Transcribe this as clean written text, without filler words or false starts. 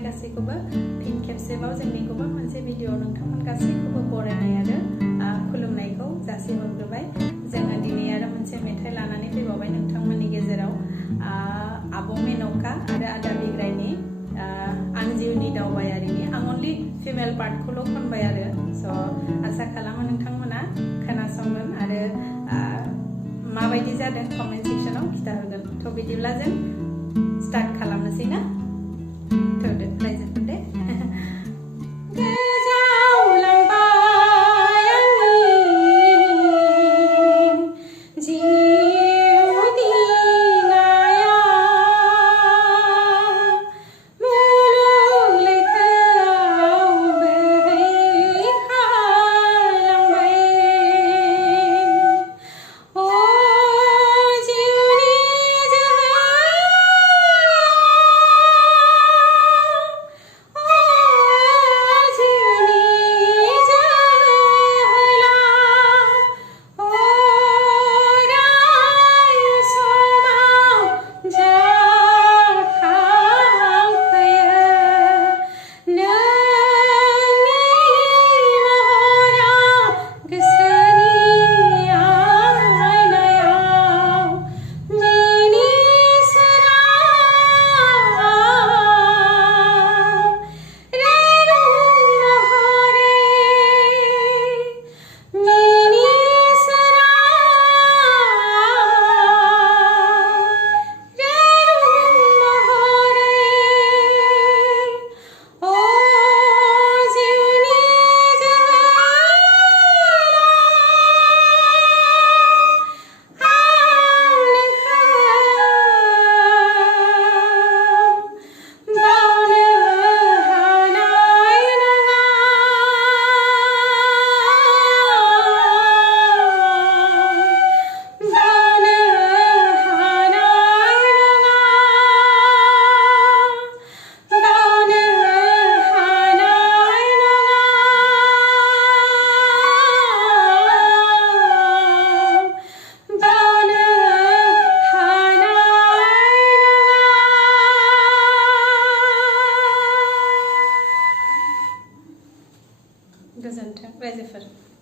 थाखाय गासैखौबो फिन खेबसेबाव जोंनिखौबो मोनसे भिडिअ नोंथांमोन गासैखौबो बरायनाय आरो खुलुमनायखौ जासिहरग्रोबाय। जोङो दिनै आरो मोनसे मेथाइ लानानै फैबावबाय नोंथांमोननि गेजेराव आब' मेनका आरो आदा बिग्रायनि आं जिउनि दावबायारिनि आं अनलि फिमेल पार्टखौल' खनबाय आरो स' आसा खालामो नोंथांमोना खोनासंगोन आरो माबायदि जादों कमेन्ट सेक्सनाव खिथाहरगोन। थ' बिदिब्ला जों